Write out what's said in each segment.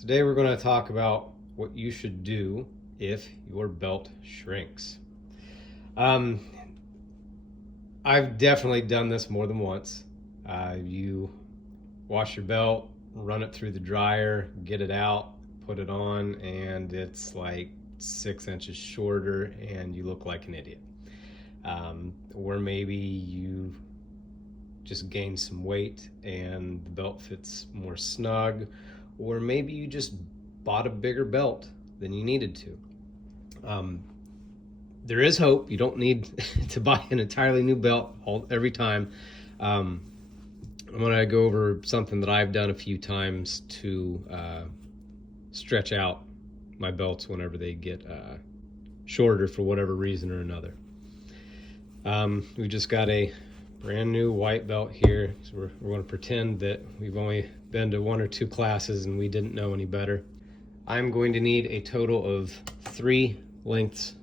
Today we're going to talk about what you should do if your belt shrinks. I've definitely done this more than once. You wash your belt, run it through the dryer, get it out, put it on, and it's like 6 inches shorter and you look like an idiot. Or maybe you just gained some weight and the belt fits more snug, or maybe you just bought a bigger belt than you needed to. There is hope. You don't need to buy an entirely new belt every time. I'm going to go over something that I've done a few times to stretch out my belts whenever they get shorter for whatever reason or another. We just got a brand new white belt here, so we're going to pretend that we've only been to 1 or 2 classes and we didn't know any better. I'm going to need a total of 3 lengths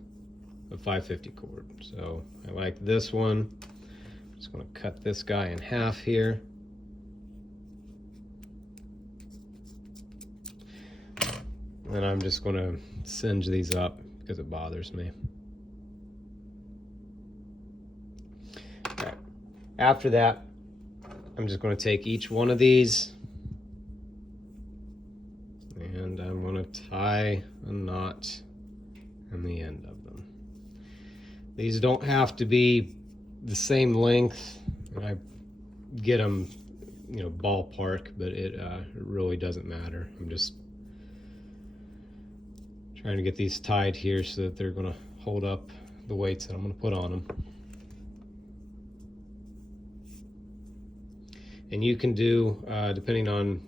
of 550 cord. So I like this one. I'm just going to cut this guy in half here. And I'm just going to singe these up because it bothers me. After that, I'm just going to take each one of these and I'm going to tie a knot in the end of them. These don't have to be the same length. I get them, ballpark, but it really doesn't matter. I'm just trying to get these tied here so that they're going to hold up the weights that I'm going to put on them. And you can do, depending on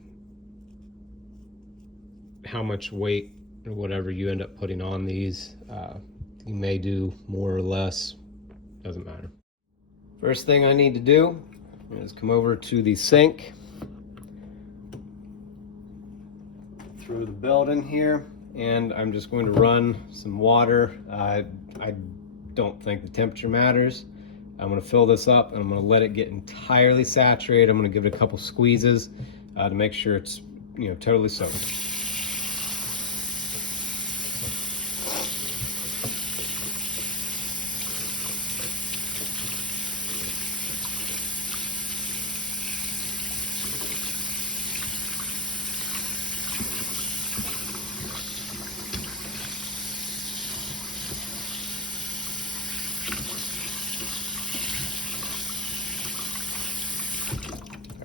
how much weight or whatever you end up putting on these, you may do more or less, doesn't matter. First thing I need to do is come over to the sink, throw the belt in here, and I'm just going to run some water. I don't think the temperature matters. I'm going to fill this up and I'm going to let it get entirely saturated. I'm going to give it a couple squeezes to make sure it's totally soaked.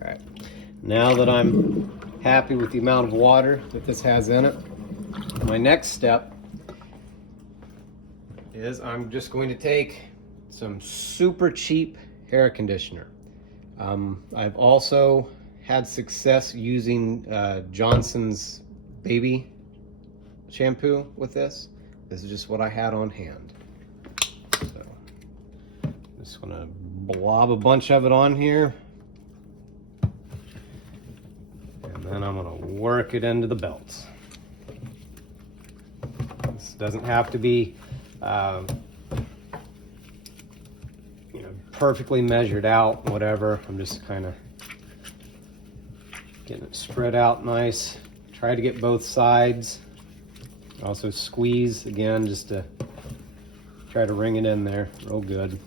Alright, now that I'm happy with the amount of water that this has in it, my next step is I'm just going to take some super cheap hair conditioner. I've also had success using Johnson's baby shampoo with this. This is just what I had on hand. So I'm just gonna blob a bunch of it on here. And I'm going to work it into the belt. This doesn't have to be, perfectly measured out, whatever. I'm just kind of getting it spread out nice. Try to get both sides. Also squeeze again, just to try to wring it in there real good.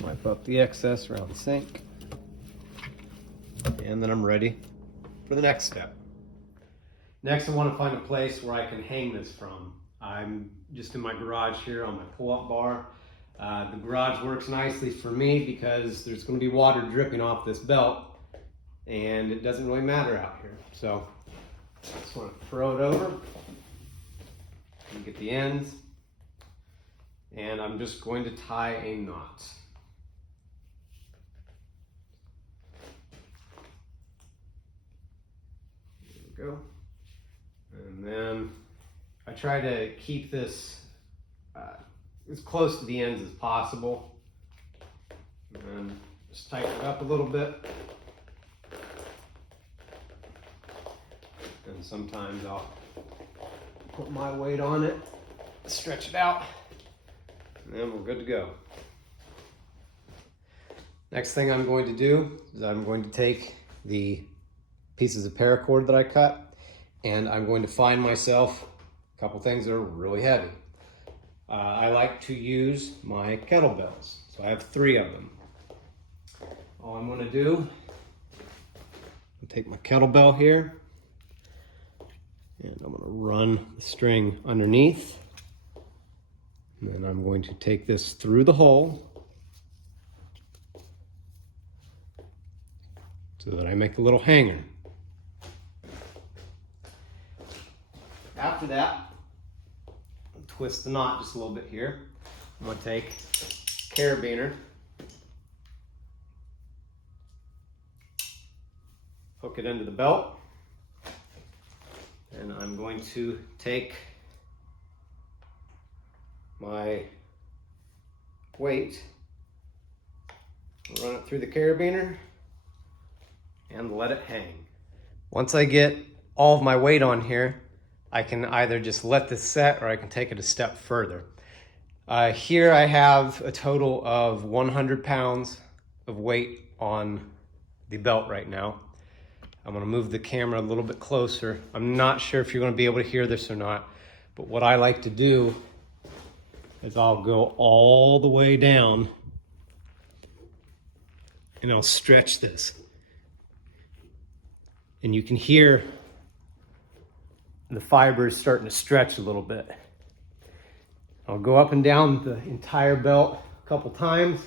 Wipe up the excess around the sink. And then I'm ready for the next step. Next, I want to find a place where I can hang this from. I'm just in my garage here on my pull-up bar. The garage works nicely for me because there's going to be water dripping off this belt and it doesn't really matter out here. So I just want to throw it over and get the ends, and I'm just going to tie a knot. Go. And then I try to keep this as close to the ends as possible, and then just tighten it up a little bit. And sometimes I'll put my weight on it, stretch it out, and then we're good to go. Next thing I'm going to do is I'm going to take the pieces of paracord that I cut, and I'm going to find myself a couple things that are really heavy. I like to use my kettlebells, so I have 3 of them. All I'm going to do, I'll take my kettlebell here, and I'm going to run the string underneath, and then I'm going to take this through the hole so that I make a little hanger. After that, I'll twist the knot just a little bit here. I'm going to take a carabiner, hook it into the belt, and I'm going to take my weight, run it through the carabiner, and let it hang. Once I get all of my weight on here, I can either just let this set or I can take it a step further. Here I have a total of 100 pounds of weight on the belt right now. I'm gonna move the camera a little bit closer. I'm not sure if you're gonna be able to hear this or not, but what I like to do is I'll go all the way down and I'll stretch this. And you can hear the fibers starting to stretch a little bit. I'll go up and down the entire belt a couple times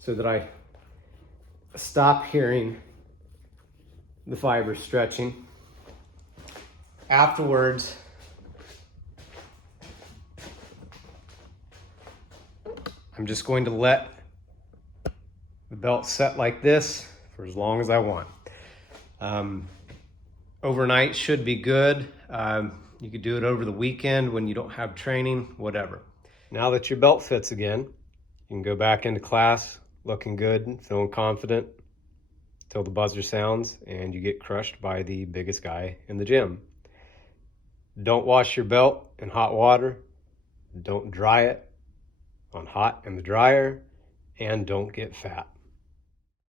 so that I stop hearing the fibers stretching. Afterwards, I'm just going to let the belt set like this for as long as I want. Overnight should be good. You could do it over the weekend when you don't have training, whatever. Now that your belt fits again, you can go back into class looking good, feeling confident, till the buzzer sounds and you get crushed by the biggest guy in the gym. Don't wash your belt in hot water. Don't dry it on hot in the dryer, and don't get fat.